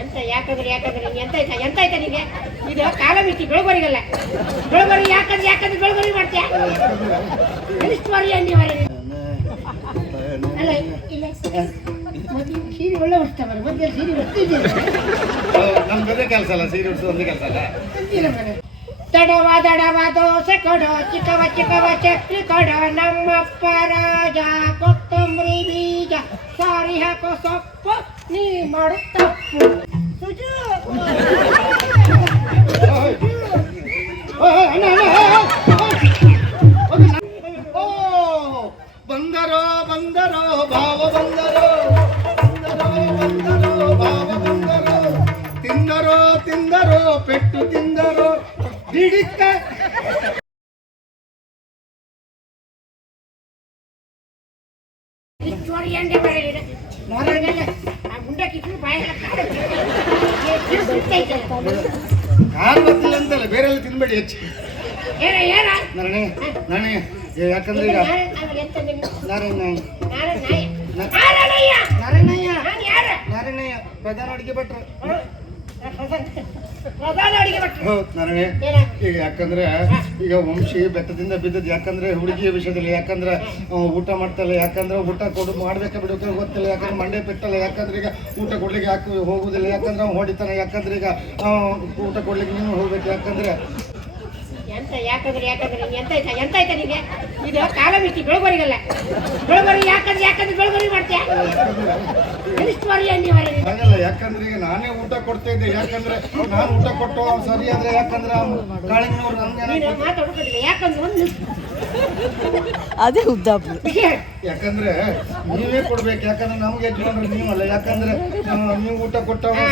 ಎಂತ ಯಾಕಂದ್ರೆ ಎಂತ ಆಯ್ತಾ ನಿಮಗೆ ಇದು ಕಾಲ ಮಿತಿ ಬೆಳಗೋರಿಗಲ್ಲ ಬೆಳಗೋರಿ ಯಾಕಂದ್ರೆ ಬೆಳಗೋರಿ ಮಾಡ್ತೀಯ ಎಷ್ಟು ಬಾರಿ ಅಲ್ಲ ಇಲ್ಲ ಮೊದಲು ಸೀರೆ ಒಳ್ಳೆ ಉಡ್ತಾವಲ್ಲ ಮೊದಲು ಸೀರೆ ಉಡ್ತಿದ್ದೀರಿ ನಮ್ದು ಕೆಲಸ ಅಲ್ಲ ಸೀರೆ ಉಡ್ಸೋ ಒಂದೇ ಕೆಲಸ ಅಲ್ಲ ಅಂತೀರ ಮನೆ ದಡವ ದೋಸೆ ಕೊಡೋ ಚಿಕ್ಕವ ಚಕ್ಲಿ ಕೊಡೋ ನಮ್ಮಪ್ಪ ರಾಜ ಕೊತ್ತಂಬರಿ ಬೀಜ ಸಾರಿ ಹಾಕೋ ಸೊಪ್ಪು ನೀ ಮಾಡು ತಪ್ಪು ಸುಜು ಬಂದರೋ ಭಾವ ಬಂದರೋ ತಿಂದರೋ ಪೆಟ್ಟು ತಿಂದರೋ ಹಿಡಿಕ ಕಾರ್ ಬರ್ತಿಲ್ಲ ಅಂತಲ್ಲ ಬೇರೆ ಎಲ್ಲ ತಿನ್ಬೇಡಿ ಹೆಚ್ಚು ನಾನೇ ಯಾಕಂದ್ರೆ ಈಗ ನಾರಾಯಣಯ್ಯ ಪ್ರಧಾನ ಅಡಿಗೆ ಭಟ್ರು ನಾರಾಯಣ ಈಗ ಯಾಕಂದ್ರೆ ಈಗ ವಂಶಿ ಬೆಟ್ಟದಿಂದ ಬಿದ್ದದ್ದು ಯಾಕಂದ್ರೆ ಹುಡುಗಿಯ ವಿಷಯದಲ್ಲಿ ಯಾಕಂದ್ರೆ ಊಟ ಮಾಡ್ತಲ್ಲ ಯಾಕಂದ್ರೆ ಊಟ ಕೊಡು ಮಾಡ್ಬೇಕಾ ಬಿಡೋಕೆ ಗೊತ್ತಿಲ್ಲ ಯಾಕಂದ್ರೆ ಮಂಡೆ ಪೆಟ್ಟಲ್ಲ ಯಾಕಂದ್ರೆ ಈಗ ಊಟ ಕೊಡ್ಲಿಕ್ಕೆ ಯಾಕೆ ಹೋಗುದಿಲ್ಲ ಯಾಕಂದ್ರೆ ಅವ್ನು ಹೊಡಿತಾನೆ ಯಾಕಂದ್ರೆ ಈಗ ಊಟ ಕೊಡ್ಲಿಕ್ಕೆ ನೀನು ಹೋಗ್ಬೇಕು ಯಾಕಂದ್ರೆ ಎಂತ ಆಯ್ತಾ ನಿಮಗೆ ಇದು ಕಾಲ ಮಿತಿ ಬೆಳಗೋರಿಗಲ್ಲ ಬೆಳಗೋರಿ ಯಾಕಂದ್ರೆ ಬೆಳಗೋರಿ ಮಾಡ್ತೀಯ ಎಷ್ಟು ಬಾರಿ ಹಾಗಲ್ಲ ಯಾಕಂದ್ರೆ ಈಗ ನಾನೇ ಊಟ ಕೊಡ್ತಾ ಇದ್ದೆ ಯಾಕಂದ್ರೆ ನಾನು ಊಟ ಕೊಟ್ಟು ಸರಿ ಆದ್ರೆ ಯಾಕಂದ್ರೆ ಕಾಳಿಂಗನವ್ರು ನನ್ಗೆ ಮಾತಾಡ್ಕೊಟ್ಟಿಲ್ಲ ಯಾಕಂದ್ರೆ ಒಂದು ಅದೇ ಉದ್ದಾಪು ಯಾಕಂದ್ರೆ ನೀವೇ ಕೊಡ್ಬೇಕು ಯಾಕಂದ್ರೆ ನಮ್ಗೆ ಯಜಮಾನ್ರು ನೀವಲ್ಲ ಯಾಕಂದ್ರೆ ನೀವು ಊಟ ಕೊಟ್ಟವರು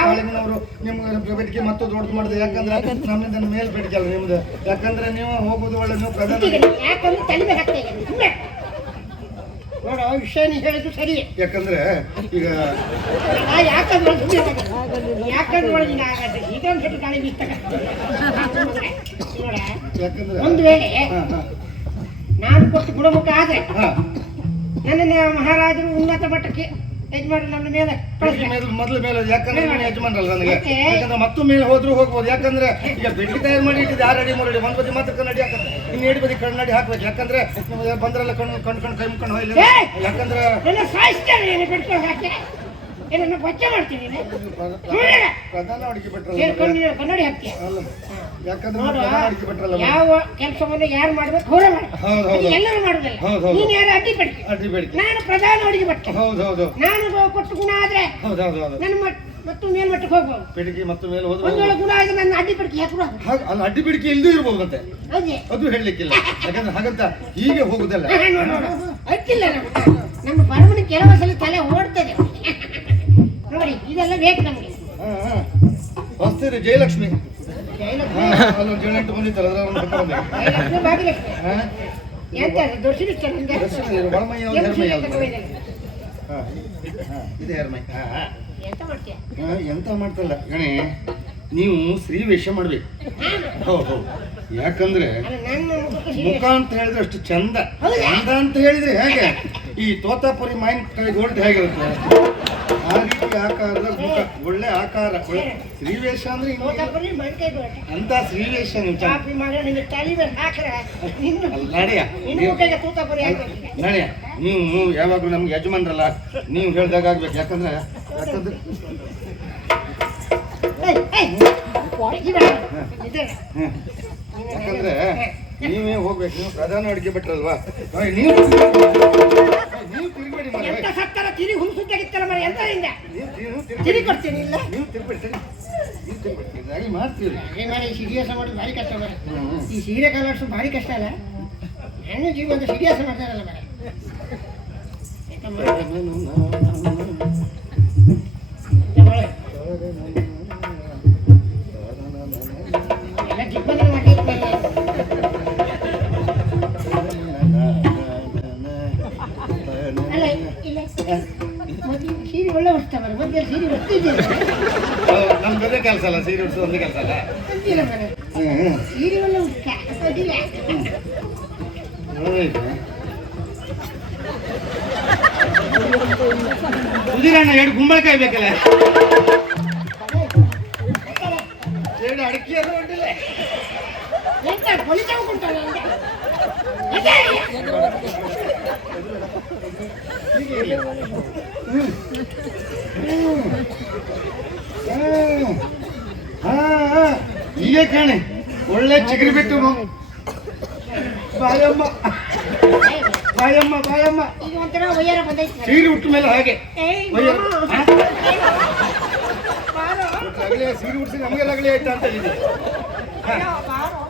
ಕಾಳಿಂಗನವರು ನಿಮ್ಗೆ ಬೇಡಿಕೆ ಮತ್ತು ದೊಡ್ಡದು ಮಾಡಿದೆ ಯಾಕಂದ್ರೆ ನಮ್ಮಿಂದ ಮೇಲ್ ಬೇಡಿಕೆ ಅಲ್ಲ ನಿಮ್ದು ಯಾಕಂದ್ರೆ ನೀವು ಹೋಗೋದು ಒಳ್ಳೆ ನೀವು ನೋಡ ವಿಷಯ ನೀ ಹೇಳಿದ್ದು ಸರಿ ಯಾಕಂದ್ರೆ ಈಗ ಯಾಕಂದ್ರೆ ಒಂದು ವೇಳೆ ನಾನು ಕೊಟ್ಟು ಗುಣಮುಖ ಆದ್ರೆ ನನ್ನ ಮಹಾರಾಜರು ಉನ್ನತ ಮಟ್ಟಕ್ಕೆ ಯಜಮಾನ ನನ್ನ ಮೇಲೆ ಮೊದಲ ಮೇಲೆ ಯಾಕಂದ್ರೆ ನಾನು ಯಜಮಾನರಲ್ಲ ನನಗೆ ಯಾಕಂದ್ರೆ ಮತ್ತು ಮೇಲೆ ಹೋದ್ರು ಹೋಗ್ಬೋದು ಯಾಕಂದ್ರೆ ಈಗ ಬೆಡ್ಲಿ ತಯಾರು ಮಾಡಿ ಇಟ್ಟಿದ್ದು 6 ಅಡಿ 3 ಅಡಿ ಒಂದ್ ಬದಿ ಮಾತ್ರ ಕನ್ನಡಿ ಹಾಕಂದ್ರೆ ಇನ್ನು 7 ಬದಿ ಕನ್ನಡಿ ಹಾಕ್ಬೇಕು ಯಾಕಂದ್ರೆ ಬಂದ್ರಲ್ಲ ಕಣ್ಕೊಂಡು ಕೈ ಮುಕ್ಕೊಂಡು ಹೋಯ್ಲಿಲ್ಲ ಯಾಕಂದ್ರೆ ಬಚ್ಚೆ ಮಾಡ್ತೀನಿ ಪ್ರಧಾನ ಅಡಿಗೆ ಬಿಟ್ರಲ್ಲ ಕನ್ನಡಿ ಹಾಕ್ತೀಯ ಯಾಕಂದ್ರೆ ಅಡಿಗೆ ಬಿಟ್ರಲ್ಲ ಯಾವ ಕೆಲಸವನ್ನು ಯಾರು ಮಾಡ್ಬೇಕು ಅವರೇ ಮಾಡಿ ಎಲ್ಲರೂ ಮಾಡುದಿಲ್ಲ ನೀನು ಯಾರು ಅಡ್ಡಿ ಬೇಡಿ ನಾನು ಪ್ರಧಾನ ಅಡಿಗೆ ಬಿಟ್ಟೆ ಹೌದೌದು ನಾನು ಕೊಟ್ಟು ಗುಣ ಆದ್ರೆ ನನ್ನ ಮತ್ತು ಮೇಲ್ಮಟ್ಟಕ್ಕೆ ಹೋಗ್ಬೋದು ಬೆಳಿಗ್ಗೆ ಮತ್ತು ಮೇಲೆ ಹೋದ್ರೆ ಒಂದು ವೇಳೆ ಗುಣ ಆದ್ರೆ ನನ್ನ ಅಡ್ಡಿ ಬಿಡಿಕೆ ಹಾಕಬಹುದು ಅಲ್ಲ ಅಡ್ಡಿ ಬಿಡಿಕೆ ಇಲ್ಲದೆ ಇರ್ಬೋದಂತೆ ಅದು ಹೇಳಲಿಕ್ಕಿಲ್ಲ ಯಾಕಂದ್ರೆ ಹಾಗಂತ ಹೀಗೆ ಹೋಗುದಲ್ಲ ಅಡ್ಡಿಲ್ಲ ನಮ್ಮ ಬರವಣಿಗೆ ಕೆಲವು ಸಲ ತಲೆ ಓಡ್ತದೆ ನೋಡಿ ಇದೆಲ್ಲ ಬೇಕು ನಮಗೆ ಹೊಸ್ತಿರಿ ಜಯಲಕ್ಷ್ಮಿ ಅಲ್ಲ ಜೇನೆಂಟು ಬಂದಿತ್ತಲ್ಲ ಜಯಲಕ್ಷ್ಮಿ ಭಾಗ್ಯಲಕ್ಷ್ಮಿ ಎಂತ ದೊಡ್ಡ ಇದೆ ಹೆರ್ಮೈ ಎಂತ ಮಾಡ್ತೀಯ ಎಂತ ಮಾಡ್ತಲ್ಲ ಗಣೆ ನೀವು ಸ್ತ್ರೀ ವೇಷ ಮಾಡ್ಬೇಕು ಹೌದು ಯಾಕಂದ್ರೆ ಮುಖ ಅಂತ ಹೇಳಿದ್ರೆ ಅಷ್ಟು ಚಂದ ಅಂತ ಹೇಳಿದ್ರೆ ಹೇಗೆ ಈ ತೋತಾಪುರಿ ಮೈನ್ ಗೋಲ್ಡ್ ಹೇಗಿರುತ್ತೆ ಆ ರೀತಿ ಆಕಾರದ ಮುಖ ಒಳ್ಳೆ ಆಕಾರ ಸ್ತ್ರೀವೇಷ ಅಂದ್ರೆ ಅಂತ ಸ್ತ್ರೀವೇಷ ನಡೆಯ ನೀವು ಯಾವಾಗಲೂ ನಮ್ಗೆ ಯಜಮಾನ್ರಲ್ಲ ನೀವು ಹೇಳ್ದಾಗ ಆಗ್ಬೇಕು ಯಾಕಂದ್ರೆ ಯಾಕಂದ್ರೆ ನೀವೇ ಹೋಗ್ಬೇಕು ನೀವು ಪ್ರಧಾನ ಅಡಿಗೆ ಬಿಟ್ರಲ್ವಾ ನೀವು ತಿರುಗಬೇಡಿ ತಿರುಗಿ ಹುಣಸುತ್ತಾಗಿತ್ತಲ್ಲ ಮರ ಎಂತರಿಂದ ತಿರುಗಿ ಕೊಡ್ತೀನಿ ಇಲ್ಲ ನೀವು ತಿರುಗ್ಬಿಡ್ತೀರಿ ಹಾಗೆ ಮಾಡ್ತೀರಿ ಸಿಡಿಯಾಸ ಮಾಡೋದು ಭಾರಿ ಕಷ್ಟ ಮರ ಈ ಸೀರೆ ಕಲರ್ಸು ಭಾರಿ ಕಷ್ಟ ಅಲ್ಲ ಹೆಣ್ಣು ಜೀವನದ ಸಿಡಿಯಾಸ ಮಾಡ್ತಾರಲ್ಲ ಮರ ಎಲ್ಲ ಜಿಬ್ಬಂದ್ರೆ ಮಾಡಿರ್ತಾರೆ ಅಲ್ಲ ಇಲ್ಲ ಮೊದಲು ಸೀರೆ ಒಳ್ಳೆ ಉಡ್ತಾವಲ್ಲ ಮೊದಲು ಸೀರೆ ಉಡ್ತಿದ್ದೀರಿ ನಮ್ದು ಕೆಲಸ ಅಲ್ಲ ಸೀರೆ ಉಡ್ಸೋ ಒಂದೇ ಕೆಲಸ ಅಲ್ಲ ಅಂತೀರ ಮರ ಸೀರೆ ಒಳ್ಳೆ ಉಡ್ತ ಅದಿಲ್ಲ ಸುಧೀರಣ್ಣ 2 ಗುಂಬಳಕಾಯಿ ಬೇಕಲ್ಲ ಅಡಿಕೆ ಎಲ್ಲ ಹೊಂಟಿಲ್ಲ. ಎಂತ ಹೊಲಿತಾವ್ ಕುಂಟಲ್ಲ ಅಂದೆ. ಹೀಗೆ ಕಾಣೆ ಒಳ್ಳೆ ಚಿಗುರಿ ಬಿಟ್ಟು ಬಾಯಮ್ಮ ಬಾಯಮ್ಮ ಬಾಯಮ್ಮ. ಈಗ ಒಂಥರ ವಯ್ಯಾರ ಬಂದೈತಿ. ಸೀರೆ ಉಟ್ಟ ಮೇಲೆ ಹಾಗೆ ಏಯ್ ವಯ್ಯಾರ. ಬಾರೋ. ಅಗಲೇ ಸೀರೆ ಉಟ್ಸಿ ನಮಗೆ ಅಗಲೇ ಆಯ್ತಾ ಅಂತ ಹೇಳಿದೆ. ಬಾರೋ.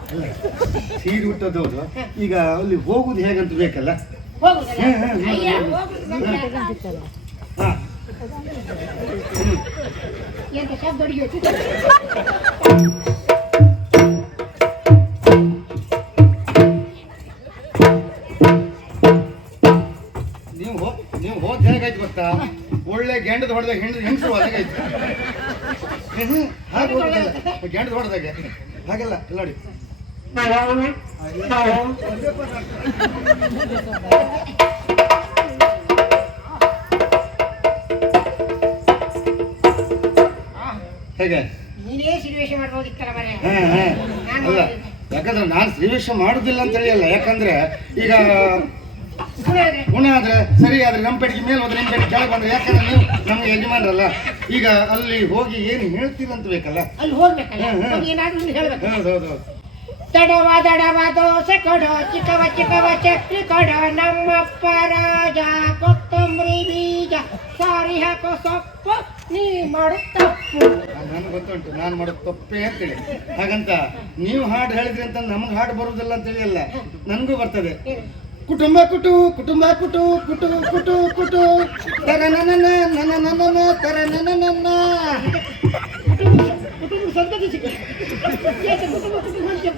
ಸೀರೆ ಉಟ್ಟದ್ದು ಹೌದು. ಈಗ ಅಲ್ಲಿ ಹೋಗುದು ಹೇಗಂತ ಬೇಕಲ್ಲ. ಹೋಗುದಲ್ಲ? ಅಯ್ಯ, ಹೋಗುದು ಬಂದ್ರೆ ಹಾ ಎಂತ ಶಬ್ದ ಹೊಡಿಯೋದು. ನೀವು ಹೋದ ಹೇಗಾಯ್ತು ಗೊತ್ತಾ? ಒಳ್ಳೆ ಗೆಂಡದ ಹೊಡೆದಾಗ ಹೆಂಗಸು ಹೊಡೆದಾಗಾಯ್ತು. ಹಾಗೆ ಹೋಗುದಿಲ್ಲ ಗೆಂಡದ ಹೊಡೆದಾಗ ಹಾಗೆಲ್ಲ ಇಲ್ಲ ನೋಡಿ. ಹೇಗೆ ನೀನೇ ಸಿರಿವೇಶ ಮಾಡ್ಬೋದಿತ್ತಲ್ಲ ಮರೆ. ಅಲ್ಲ ಯಾಕಂದ್ರೆ ನಾನು ಶ್ರೀವೇಶ ಮಾಡುದಿಲ್ಲ ಅಂತ ಹೇಳಿಯಲ್ಲ. ಯಾಕಂದ್ರೆ ಈಗ ಗುಣ ಆದ್ರೆ ಸರಿ ಆದ್ರೆ ನಮ್ಮ ಪೆಟ್ಟಿಗೆ ಮೇಲೆ ಹೋದ್ರೆ ನಿಮ್ಮ ಪೆಟ್ಟಿಗೆ ಕೆಳಗೆ ಬಂದ್ರೆ ಯಾಕಂದ್ರೆ ನೀವು ನಮ್ಗೆ ಯಜಮಾನರಲ್ಲ. ಈಗ ಅಲ್ಲಿ ಹೋಗಿ ಏನು ಹೇಳ್ತೀರಿ ಅಂತ ಬೇಕಲ್ಲ. ಅಲ್ಲಿ ಹೋಗ್ಬೇಕಲ್ಲ, ಏನಾದ್ರೂ ಹೇಳ್ಬೇಕು. ಹೌದೌದು. ದಡವ ದೋಸೆ ಕೊಡೋ, ಚಿಕ್ಕವ ಚಕ್ಲಿ ಕೊಡೋ, ನಮ್ಮಪ್ಪ ರಾಜ ಕೊತ್ತಂಬರಿ ಬೀಜ ಸಾರಿ ಹಾಕೋ ಸೊಪ್ಪು, ನೀ ಮಾಡು ತಪ್ಪು. ನನಗೆ ಗೊತ್ತುಂಟು ನಾನು ಮಾಡೋದು ತಪ್ಪೇ ಅಂತೇಳಿ. ಹಾಗಂತ ನೀವು ಹಾಡು ಹೇಳಿದ್ರಿ ಅಂತ ನಮ್ಗೆ ಹಾಡು ಬರುವುದಿಲ್ಲ ಅಂತೇಳಿ ಅಲ್ಲ, ನನಗೂ ಬರ್ತದೆ. ಕುಟುಂಬ ಕುಟು ಕುಟುಂಬ ಕುಟು ಕುಟು ಕುಟು ಕುಟು ತರ ನನ್ನ ನನ್ನ ನನ್ನ ತರ ನನ್ನ ನನ್ನ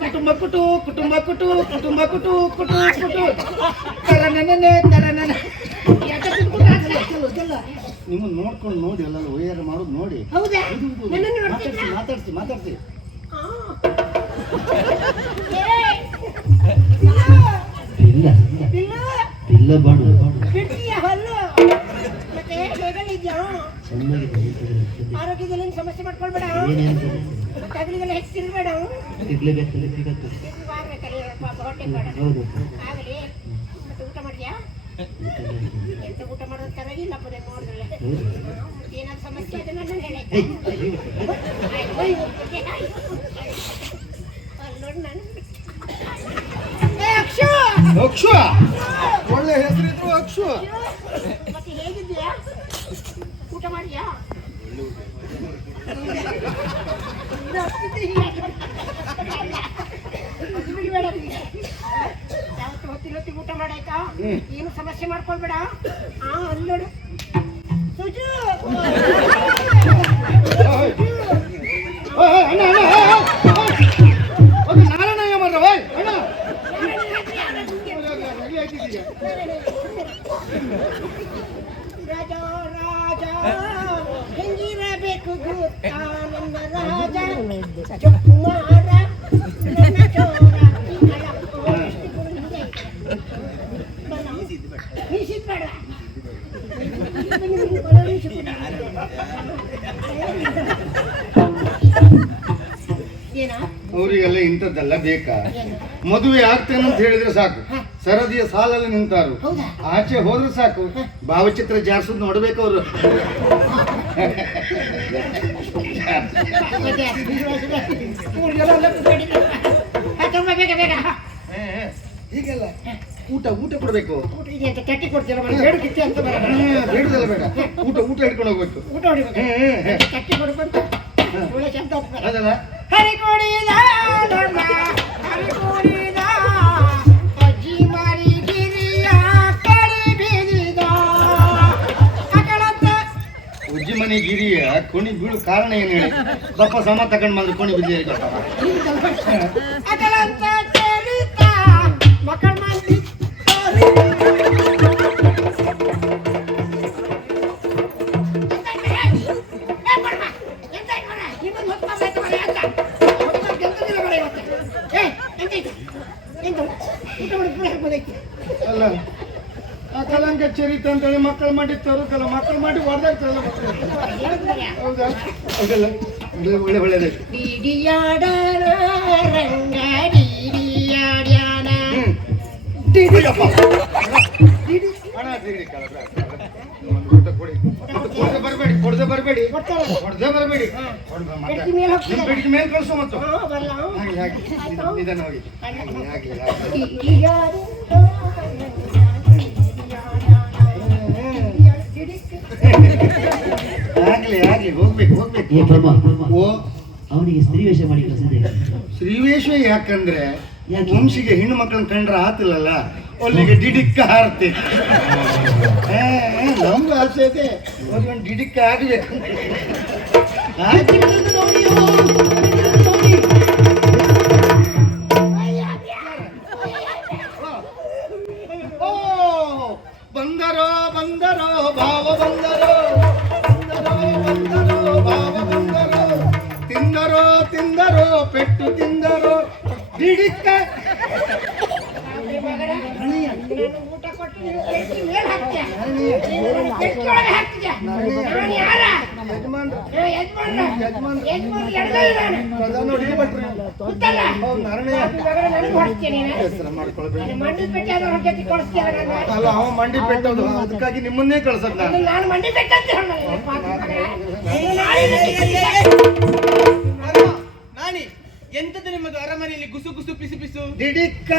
ಕುಟುಂಬ ಕುಟು ಕುಟುಂಬ ಕುಟು ಕುಟುಂಬ ಕುಟು ಕುಟು ಕುಟು ತರ ನನ್ನ ತರ ನನ್ನ. ನಿಮ್ಮನ್ನ ನೋಡ್ಕೊಂಡು ನೋಡಿ ಎಲ್ಲ ವೈಯಾರ ಮಾಡೋದು ನೋಡಿ. ಹೌದಾ? ಮಾತಾಡ್ಸಿ ಮಾತಾಡ್ಸಿ. ಇಲ್ಲ ಇಲ್ಲ ಬಾಡು ಆರೋಗ್ಯದಲ್ಲಿ ಸಮಸ್ಯೆ ಮಾಡ್ಕೊಳ್ಬೇಡ. ತಗಲಿಗೆಲ್ಲ ಹೆಚ್ಚಿರ್ಬೇಡ. ಆಗಲಿ. ಮತ್ತೆ ಊಟ ಮಾಡಿದ್ಯಾ? ಎಂತ ಊಟ ಮಾಡೋದು ತರಗಿಲ್ಲ ಪದೇ ನೋಡಿದ್ರೆ. ಏನಾದ್ರು ಸಮಸ್ಯೆ ಇದೆ ನನ್ನ ಹೇಳಿ. ನೋಡಿ ನಾನು ಅಕ್ಷು ಒಳ್ಳೆ ಹೆಸರಿದ್ರು ಅಕ್ಷು. ಮತ್ತೆ ಹೇಗಿದ್ಯಾ? ಊಟ ಮಾಡಿದ್ಯಾ? ಯಾವತ್ತು ಹೊತ್ತಿಗೆ ಊಟ ಮಾಡಾಯ್ತಾ? ಏನು ಸಮಸ್ಯೆ ಮಾಡ್ಕೊಳ್ಬೇಡ. ಅಲ್ಲಿ ನೋಡು ಸುಜು. ನಾರಾಯಣ ಮಾಡ್ರ ಅಣ್ಣ ರಾಜ ರಾಜ ಹೆಂಗಿರಬೇಕು ಗೊತ್ತಾ ನನ್ನ ರಾಜ ಕುಮಾರ ನನ್ನ ಚೋರ. ನಿಷಿದ್ಬೇಡ ಅವರಿಗೆಲ್ಲ ಇಂಥದ್ದೆಲ್ಲ ಬೇಕಾ? ಮದುವೆ ಆಗ್ತೇನೆ ಅಂತ ಹೇಳಿದ್ರೆ ಸಾಕು, ಸರದಿಯ ಸಾಲಲ್ಲಿ ನಿಂತಾರು. ಆಚೆ ಹೋದ್ರೆ ಸಾಕು, ಭಾವಚಿತ್ರ ಜಾರ್ಸೋದು ನೋಡ್ಬೇಕು ಅವರು. ಹೀಗೆಲ್ಲ ಊಟ ಊಟ ಕೊಡ್ಬೇಕು. ಚಟ್ಟಿ ಕೊಡ್ತೀರ ಅಂತ ಬೇಡದಲ್ಲ ಬೇಡ, ಊಟ ಊಟ ಹಿಡ್ಕೊಂಡು ಹೋಗ್ಬೇಕು. ಊಟ ಹೊಡಿಬೇಕು. ಚಟ್ಟಿ ಕೊಡ್ಬೇಕು. ಒಳ್ಳೆ ಶಬ್ದ ಅದಲ್ಲ ಹರಿ ಕುಡಿದ ಹರಿ ಕುಡಿದ ಅಜ್ಜಿ ಮಾರಿ ಗಿರಿಯ ಕಡಿ ಬೀದಿದ ಅಗಳಂತ ಉಜ್ಜಿ ಮನೆ ಗಿರಿಯ ಕೊಣಿ ಬೀಳು ಕಾರಣ ಏನು ಹೇಳಿ? ದಪ್ಪ ಸಮ ತಗೊಂಡು ಬಂದ್ರೆ ಕೊಣಿ ಬಿದ್ದಿ ಅಗಳಂತ ಚರಿತ ಮಕ್ಕಳ ಮಂದಿ ಅಲ್ಲ ಆ ಕಲಂಕ ಚರಿತ ಅಂತೇಳಿ ಮಕ್ಕಳು ಮಾಡಿ ತರೋಕಲ್ಲ, ಮಕ್ಕಳು ಮಾಡಿ ಹೊಡೆದಾಗ್ತಾರಲ್ಲ. ಹೌದಾ? ಹೌದಲ್ಲ ಒಳ್ಳೆ ಒಳ್ಳೆದೇ. ಡಿಡಿಯಾಡನ ರಂಗ ಡಿಡಿಯಾಡ್ಯಾನ. ಅಯ್ಯಪ್ಪ. ಹಣ ಸಿಗಲಿ ಕಳ್ರ. ಕೊಡದೆ ಬರಬೇಡಿ ಬೆಡ್ಗಿ ಮೇಲೆ ಹೋಗ್ತಿದ್ದಾರೆ. ಬೆಡ್ಗೆ ಮೇಲೆ ಕಳಿಸೋ ಮತ್ತು ಬರಲ್ಲ ನಿಧಾನವಾಗಿ ಆಗ್ಲಿ ಹೋಗ್ಬೇಕು ಏ ಬ್ರಹ್ಮ, ಓ ಅವನಿಗೆ ಸ್ತ್ರೀವೇಷ ಮಾಡಿ ಕಳಿಸಿದೆ. ಶ್ರೀವೇಶ ಯಾಕಂದ್ರೆ ಯಾಕೆ? ವಂಶಿಗೆ ಹೆಣ್ಣು ಮಕ್ಕಳನ್ನ ಕಂಡ್ರೆ ಆತಿಲ್ಲಲ್ಲ, ಅಲ್ಲಿಗೆ ಡಿಡಿಕ್ಕ ಹಾರ್ತಿ. ನಮ್ದು ಆಸೆ ಇದೆ, ಒಂದು ಡಿಡಿಕ್ಕ ಆಗ್ಬೇಕು. ಓ ಬಂದರೋ ಭಾವ ಬಂದರೋ ಭಾವ ಬಂದರೋ, ತಿಂದರೋ ಪೆಟ್ಟು ತಿಂದರೋ ಡಿಡಿಕ್ಕ. ಊಟ ಕೊಟ್ಟು ಬೆಡ್ಗಿ ಮೇಲೆ ಹಾಕ್ತೀಯ. ಬೆಡ್ಗಿ ಒಳಗೆ ಹಾಕ್ತೀಯ. ನಾನು ಯಾರ? ಯಜಮಾನ್ರು ಯಜಮಾನ್ರು ಎಡಗೈ ನಾನು. ನೋಡಿ ಭಟ್ರು. ಗೊತ್ತಲ್ಲ? ನಾರಾಯಣ ನನಗೆ ಹೊಡಿಸ್ತೀನಿ ನೀನು. ಹೆಸರು ಮಾಡ್ಕೊಳ್ಬೇಡಿ. ಮಂಡಿ ಪೆಟ್ಟಿ ಆದವ್ರ ಜೊತೆ ಕೊಡಿಸ್ತೀಯ ನನ್ನ. ಅಲ್ಲ ಅವ ಮಂಡಿ ಪೆಟ್ಟೋದು, ಅದಕ್ಕಾಗಿ ನಿಮ್ಮನ್ನೇ ಕಳ್ಸದ್ ನಾನು. ನಾನು ಮಂಡಿ ಪೆಟ್ಟು ಅಂತ ನಾನಿ ಎಂತದ್ದು ನಿಮ್ಮದು ಅರಮನೆಯಲ್ಲಿ ಗುಸು ಗುಸು ಪಿಸು ಪಿಸು? ಡಿಡಿಕ್ಕ